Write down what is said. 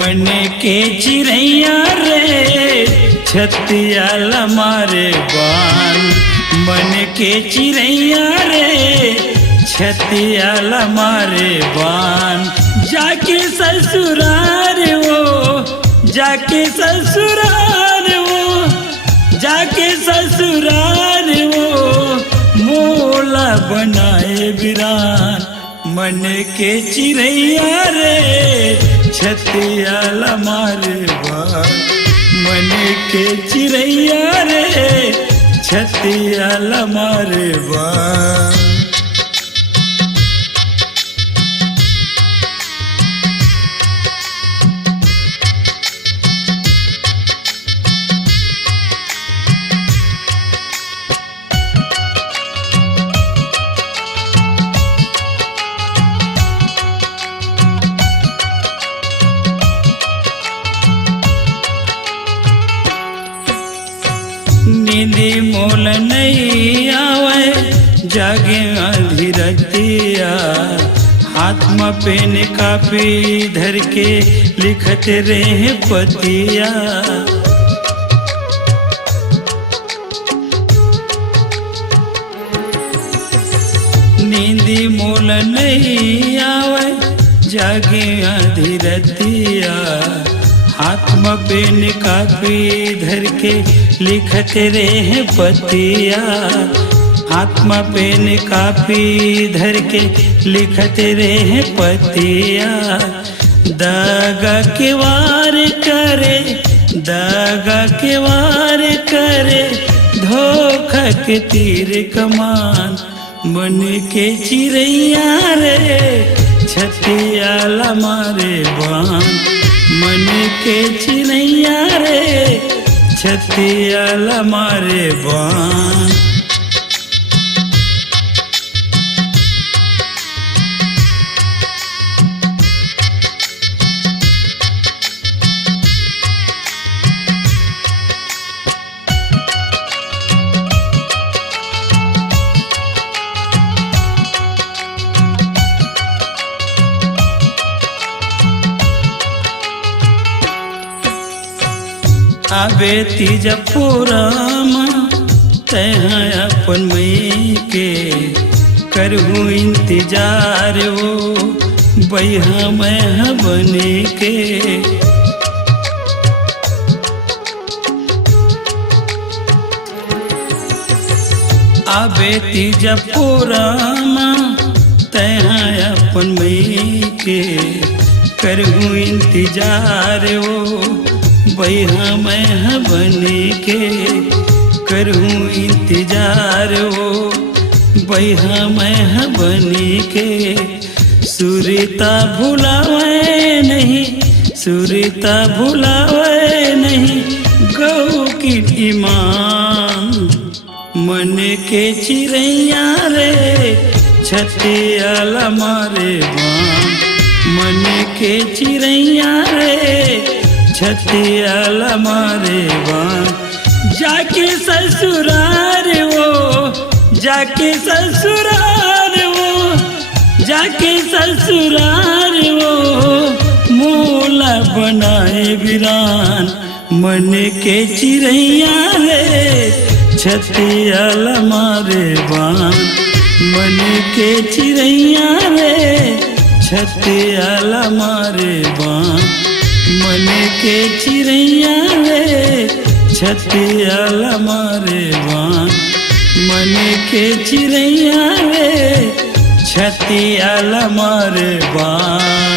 मन के चिड़ैया रे छतिया मारे बान। मन के चिड़ैया रे छतिया मारे बान। जाके ससुराल वो जाके ससुराल वो जाके ससुराल वो मोला बनाए बिरान। मन के चिड़ैया रे छतिया मारे बान। मन के चिड़ैया रे छतिया मारे बान। नींदी मोल नहीं आवे जागे आधी रतिया। हाथ में पेन कापी धर के लिखते रहे पतिया। नींदी मोल नहीं आवे जागे आधी रतिया। हाथ में पेन कापी धर के लिखते रहे पतिया। हाथ में पेन कापी धर के लिखते रहे पतिया। दागा के वार करे दागा के वार करे धोखा के तीर कमान। मन के चिड़ैया रे छतिया मारे बान। मन के चिड़ैया रे छतिया मारे बान। आबे तीजा पुराम तह अपन मई के करहूँ इंतजार वो बैहा मैं बने के। आबे तीजा पुराम तह अपन मई के करहूँ इंतजार वो बैहा मैं बने के। करहूँ इंतजार वो बैहा मैं बने के। सुरीता भुलावे नहीं सुरीता भुलावे नहीं गौ की ईमान। मन के चिड़ैया रे छतिया मारे बान। मन के चिड़ैया रे छतिया मारे बान। जाके ससुराल वो जाके ससुराल वो जाके ससुराल वो मोला बनाए बिरान। मन के चिड़ैया रे छतिया मारे बान। मन के चिड़ैया रे छतिया मारे बान। मन के चिड़ैया रे छतिया मारे बान। मन के चिड़ैया रे छतिया मारे बान।